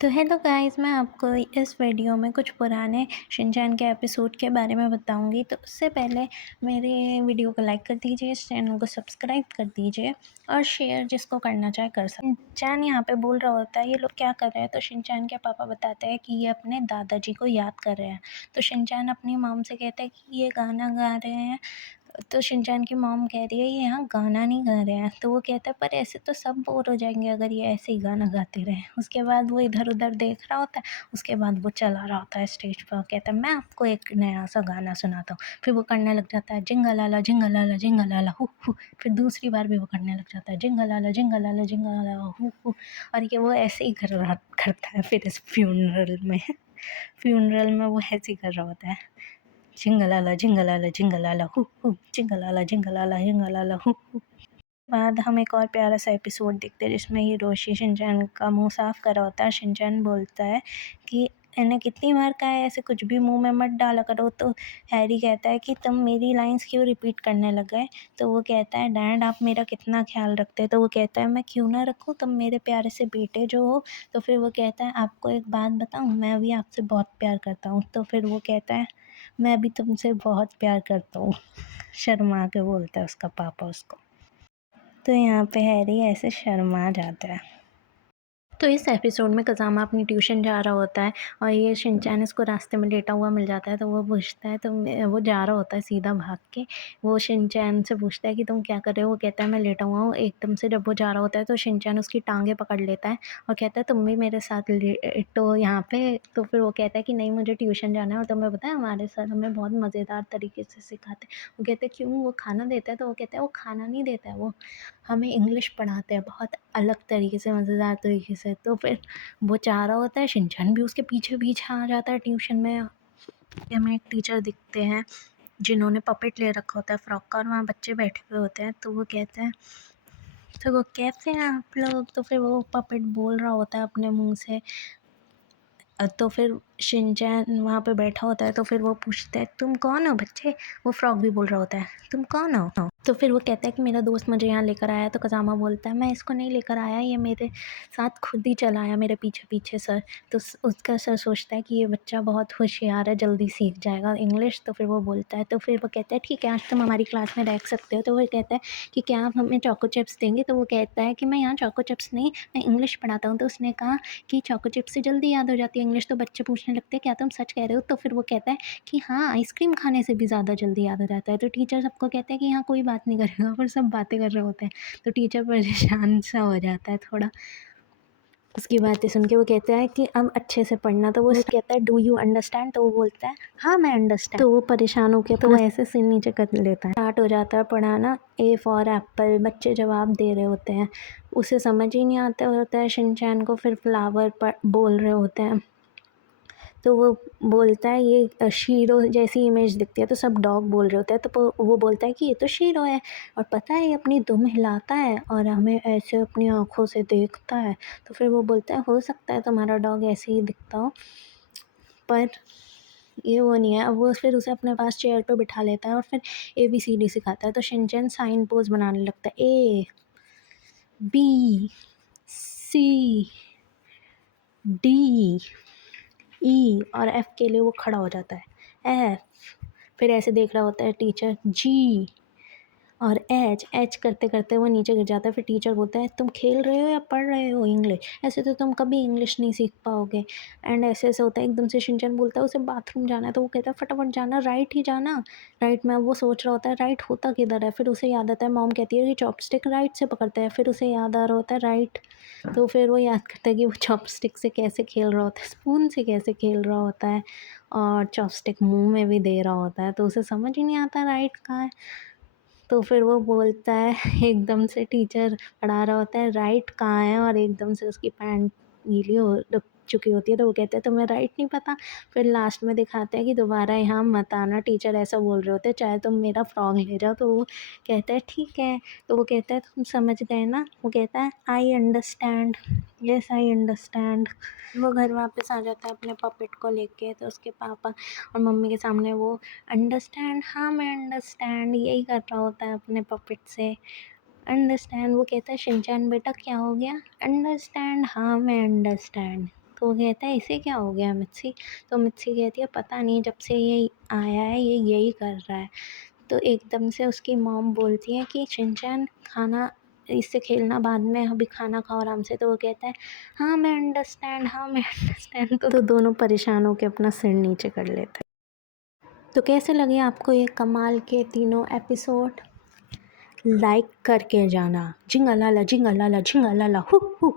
तो hello guys, मैं आपको इस वीडियो में कुछ पुराने शिनचैन के एपिसोड के बारे में बताऊंगी। तो उससे पहले मेरे वीडियो को लाइक कर दीजिए, इस चैनल को सब्सक्राइब कर दीजिए और शेयर जिसको करना चाहे कर सकते। शिनचैन यहाँ पे बोल रहा होता है ये लोग क्या कर रहे हैं, तो शिनचैन के पापा बताते हैं कि ये अपने दादाजी को याद कर रहे हैं। तो शिनचैन अपनी मॉम से कहता है कि ये गाना गा रहे हैं। तो शिनचैन की मॉम कह रही है ये यहाँ गाना नहीं गा रहे हैं। तो वो कहता है पर ऐसे तो सब बोर हो जाएंगे अगर ये ऐसे ही गाना गाते रहे। उसके बाद वो इधर उधर देख रहा होता है। उसके बाद वो चला रहा होता है स्टेज पर, कहता है मैं आपको एक नया सा गाना सुनाता हूँ। फिर वो करने लग जाता है जिंगलाला जिंगलाला जिंगलाला हु हु। फिर दूसरी बार भी वो करने लग जाता है जिंगलाला जिंगलाला जिंगलाला हु हु। और ये वो ऐसे ही करता है फिर इस फ्यूनरल में वो ऐसे ही कर रहा होता है जिंगलाला जिंगलाला जिंगलाला हु हु, जिंगलाला जिंगलाला जिंगलाला हु हु। बाद हम एक और प्यारा सा एपिसोड देखते हैं जिसमें हिरोशी शिनचैन का मुंह साफ कर रहा होता है। शिनचैन बोलता है कि मैंने कितनी बार कहा है ऐसे कुछ भी मुंह में मत डाला करो। तो हैरी कहता है कि तुम मेरी लाइंस क्यों रिपीट करने लग गए। तो वो कहता है डैड आप मेरा कितना ख्याल रखते हैं। तो वो कहता है मैं क्यों ना रखूँ, तुम मेरे प्यारे से बेटे जो हो। तो फिर वो कहता है आपको एक बात बताऊँ, मैं भी आपसे बहुत प्यार करता हूँ। तो फिर वो कहता है मैं भी तुमसे बहुत प्यार करता हूँ। शर्मा के बोलता है उसका पापा उसको। तो यहाँ पे हैरी ऐसे शर्मा जाता है। तो इस एपिसोड में कज़ामा अपनी ट्यूशन जा रहा होता है और ये शिनचैन इसको रास्ते में लेटा हुआ मिल जाता है। तो वो पूछता है, तो वो जा रहा होता है सीधा भाग के। वो शिनचैन से पूछता है कि तुम क्या कर रहे हो। वो कहता है मैं लेटा हुआ हूँ। एकदम से जब वो जा रहा होता है तो शिनचैन उसकी टांगें पकड़ लेता है और कहता है तुम भी मेरे साथ लेटो यहाँ पे। तो फिर वो कहता है कि नहीं मुझे ट्यूशन जाना है और तुम्हें पता है हमारे सर हमें बहुत मज़ेदार तरीके से सिखाते हैं। वो कहते हैं क्यों, वो खाना देता है। तो वो कहता है वो खाना नहीं देता है, वो हमें इंग्लिश पढ़ाते हैं बहुत अलग तरीके से, मज़ेदार तरीके से। तो फिर वो चाह रहा होता है, शिनचैन भी उसके पीछे पीछे आ जाता है ट्यूशन में। हमें एक टीचर दिखते हैं जिन्होंने पपेट ले रखा होता है फ्रॉक का और वहाँ बच्चे बैठे हुए होते हैं। तो वो कहते हैं, तो वो कैसे हैं आप लोग। तो फिर वो पपेट बोल रहा होता है अपने मुंह से। तो फिर शिनचैन वहाँ पे बैठा होता है। तो फिर वो पूछता है तुम कौन हो बच्चे। वो फ्रॉक भी बोल रहा होता है तुम कौन हो। तो फिर वो कहता है कि मेरा दोस्त मुझे यहाँ लेकर आया। तो कज़ामा बोलता है मैं इसको नहीं लेकर आया, ये मेरे साथ खुद ही चला आया मेरे पीछे पीछे सर। तो उसका सर सोचता है कि ये बच्चा बहुत होशियार है, जल्दी सीख जाएगा इंग्लिश। तो फिर वो बोलता है, तो फिर वो कहता है ठीक है आज तुम हमारी क्लास में रह सकते हो। तो वो कहता है कि क्या आप हमें चोको चिप्स देंगे। तो वो कहता है कि मैं यहाँ चोको चिप्स नहीं, मैं इंग्लिश पढ़ाता हूँ। तो उसने कहा कि चोको चिप्स से जल्दी याद हो जाती है इंग्लिश। तो बच्चे पूछने लगते हैं क्या तुम सच कह रहे हो। तो फिर वो कहता है कि हाँ आइसक्रीम खाने से भी ज़्यादा जल्दी याद हो जाता है। तो टीचर सबको कहते हैं कि यहाँ कोई बात नहीं करेगा, पर सब बातें कर रहे होते हैं। तो टीचर परेशान सा हो जाता है थोड़ा। उसकी बातें सुन के वो कहता है कि अब अच्छे से पढ़ना। तो वो कहता है डू यू अंडरस्टैंड। तो वो बोलता है हाँ मैं अंडरस्टैंड। तो वो परेशान होकर तो वो ऐसे सिर नीचे कर लेता है। स्टार्ट हो जाता है पढ़ाना। ए फॉर एप्पल, बच्चे जवाब दे रहे होते हैं, उसे समझ ही नहीं आता होता है शिनचैन को। फिर फ्लावर पर बोल रहे होते हैं। तो वो बोलता है ये शीरो जैसी इमेज दिखती है। तो सब डॉग बोल रहे होते हैं। तो वो बोलता है कि ये तो शीरो है और पता है ये अपनी दुम हिलाता है और हमें ऐसे अपनी आँखों से देखता है। तो फिर वो बोलता है हो सकता है तुम्हारा डॉग ऐसे ही दिखता हो, पर ये वो नहीं है। अब वो फिर उसे अपने पास चेयर पे बिठा लेता है और फिर ABCD सिखाता है। तो शिनचैन साइन पोज बनाने लगता है ABCD E और F के लिए वो खड़ा हो जाता है F। फिर ऐसे देख रहा होता है टीचर G और H करते करते वो नीचे गिर जाता है। फिर टीचर बोलता है तुम खेल रहे हो या पढ़ रहे हो इंग्लिश, ऐसे तो तुम कभी इंग्लिश नहीं सीख पाओगे। एंड ऐसे ऐसे होता है। एकदम से शिनचैन बोलता है उसे बाथरूम जाना है। तो वो कहता है फटाफट जाना, राइट ही जाना। राइट में वो सोच रहा होता है राइट होता किधर है। फिर उसे याद आता है मॉम कहती है कि चॉपस्टिक राइट से पकड़ता है। फिर उसे याद आ रहा होता है राइट। तो फिर वो याद करता है कि वो चॉपस्टिक से कैसे खेल रहा होता है, स्पून से कैसे खेल रहा होता है और चॉपस्टिक मुंह में भी दे रहा होता है। तो उसे समझ ही नहीं आता राइट कहाँ है। तो फिर वो बोलता है एकदम से टीचर पढ़ा रहा होता है राइट कहाँ है और एकदम से उसकी पैंट गीली हो चुकी होती है। तो वो कहते हैं तुम्हें राइट नहीं पता। फिर लास्ट में दिखाते हैं कि दोबारा यहाँ मत आना, टीचर ऐसा बोल रहे होते हैं, चाहे तुम मेरा फ्रॉक ले जाओ। तो वो कहता है ठीक है। तो वो कहता है तुम समझ गए ना। वो कहता है I understand, yes I understand. वो घर वापस आ जाता है अपने पपेट को लेके। तो उसके पापा और मम्मी के सामने वो अंडरस्टैंड, हाँ मैं अंडरस्टैंड यही कर रहा होता है अपने पपेट से। अंडरस्टैंड। वो कहता है शिनचैन बेटा क्या हो गया। अंडरस्टैंड, हाँ मैं अंडरस्टैंड। तो वो कहता है इसे क्या हो गया मिर्ची। तो मिर्ची कहती है पता नहीं, जब से ये आया है ये यही कर रहा है। तो एकदम से उसकी मॉम बोलती है कि शिनचैन खाना, इससे खेलना बाद में, अभी खाना खाओ आराम से। तो वो कहता है हाँ मैं अंडरस्टैंड, हाँ मैं अंडरस्टैंड। तो दोनों परेशान होकर अपना सिर नीचे कर लेते हैं। तो कैसे लगे आपको ये कमाल के तीनों एपिसोड? लाइक करके जाना। झिंगा लाला झिंगा लाला झिंगा लाला हु हु।